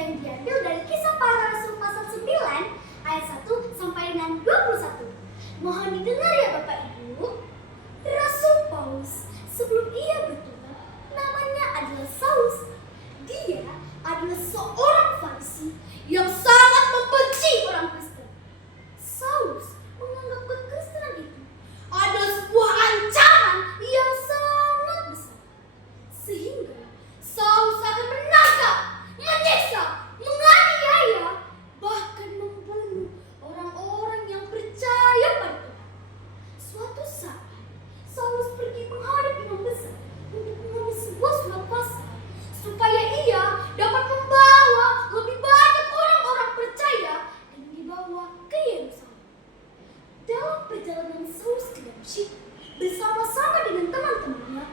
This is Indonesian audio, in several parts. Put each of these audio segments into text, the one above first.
yang diambil dari Kisah Para Rasul pasal 9 ayat 1 sampai dengan 21. Mohon didengar ya Bapak Ibu. Rasul Paulus sebelum ia bertobat namanya adalah Saulus. Dia adalah seorang Farisi yang sangat membenci orang Kristen. Saulus menganggap kekristenan itu adalah sebuah ancaman yang sangat besar. Sehingga Saulus akan menangkap, menyiksa, menganiaya, bahkan membunuh orang-orang yang percaya pada Tuhan. Suatu saat, Saulus pergi menghadap imam besar untuk mengambil sebuah surat pasal supaya ia dapat membawa lebih banyak orang-orang percaya dan dibawa ke Yerusalem. Dalam perjalanan Saulus ke Damsyik bersama-sama dengan teman-temannya,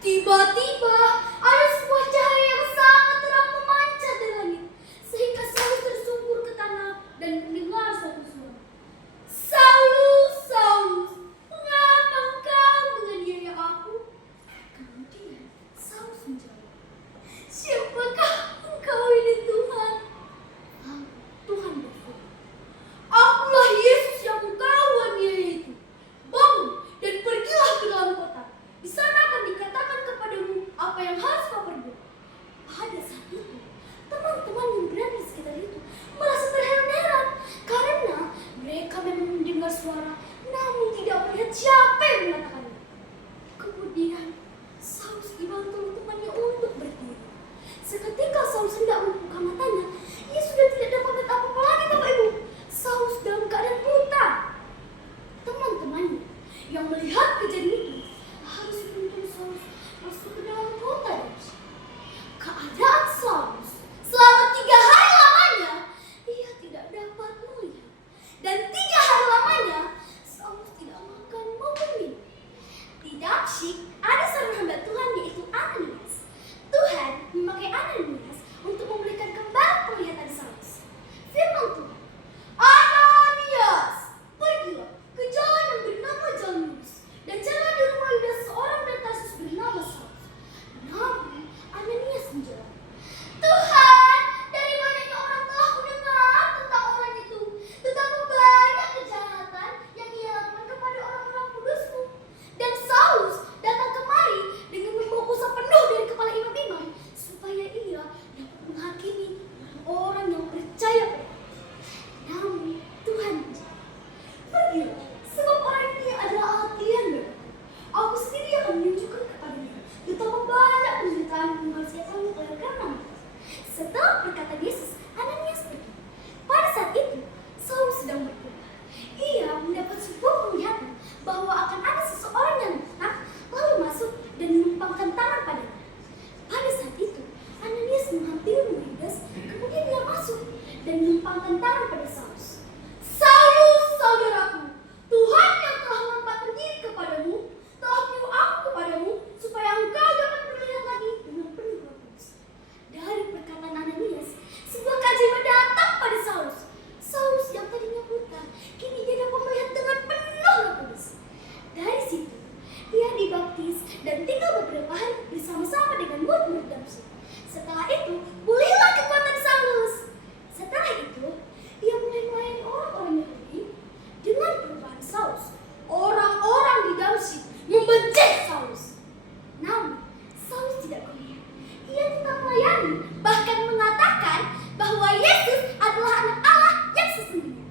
tiba-tiba ada sebuah cahaya yang sangat terang memancar dari langit, sehingga Saulus tersungkur ke tanah dan mendengar satu suara, "Saulus, Saulus, mengapa engkau menganiaya aku?" Kemudian Saulus menjawab, "Siapakah engkau ini Tuhan?" Lalu Tuhan berfirman, "Akulah Yesus yang engkau aniaya itu. Bangun dan pergilah ke dalam kota. Di sana akan dikatakan kepadamu apa yang harus kau perbuat." Pada saat itu, teman-teman yang berada di sekitar itu merasa terheran-heran karena mereka memang mendengar suara, namun tidak melihat siapa yang mengatakannya. Kemudian Saulus dibantu temannya untuk berdiri. Seketika Saulus hendak membuka matanya, ia sudah tidak dapat melihat apa-apa lagi, Bapak Ibu. Saulus dalam keadaan buta. Teman-temannya yang melihat kejadian itu harus menuntun Saulus masuk ke dalam kota Damsyik. Keadaan Saulus selama 3 hari lamanya ia tidak dapat melihat, dan 3 hari lamanya Saulus tidak makan maupun minum. Di Damsyik ada seorang hamba Tuhan yaitu Ananias. Tuhan memakai Ananias untuk memberikan kembali penglihatan Saulus. Firman Tuhan, "Ananias, pergilah ke jalan yang bernama Jalan Lurus, dan jangan di rumah ada seorang dari Tarsus bernama Saulus." Namun Ananias menjawab, "Tuhan, dari banyaknya orang telah mendengar tentang orang itu, betapa banyak kejahatan yang ia lakukan kepada orang-orang kudus-Mu. Dan Saulus datang kemari dengan membawa pusaka penuh dari kepala imam-imam, supaya ia dapat menghakimi orang yang percaya pada Dia." Namun Tuhan menjawab, "Pergilah, sebab orang ini adalah alat pilihan baru. Aku sendiri akan menunjukkan kepadanya betapa banyak penderitaan yang harus ia tanggung oleh karena-Mu." Setelah perkataan Yesus, Ananias pergi. Pada saat itu, Saulus sedang berdoa. Ia mendapat sebuah penglihatan bahwa akan ada seseorang yang datang, lalu masuk dan menumpangkan tangan padanya. Pada saat itu, Ananias menghampiri Yudas, kemudian ia masuk dan menumpangkan tangan pada Saulus. "Saulus, saudaraku, Tuhan yang telah menampakkan diri kepadamu telah menyuruh aku kepadamu supaya engkau dapat melihat lagi dengan penuh Roh Kudus." Dari perkataan Ananias, sebuah keajaiban datang pada Saulus. Saulus yang tadinya buta, kini dia dapat melihat dengan penuh Roh Kudus. Dari situ, ia dibaptis dan tinggal beberapa hari bersama-sama dengan murid-murid Damsyik. Setelah itu, pulihlah kekuatan Saulus. Setelah itu, ia mulai melayani orang-orang Yahudi. Dengan perubahan Saulus, orang-orang di Damsyik membenci Saulus. Namun, Saulus tidak goyah. Ia tetap melayani, bahkan mengatakan bahwa Yesus adalah anak Allah yang sesungguhnya.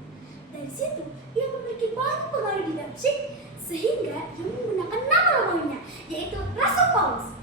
Dari situ, ia memiliki banyak pengaruh di Damsyik, sehingga ia menggunakan nama namanya, yaitu Rasul Paulus.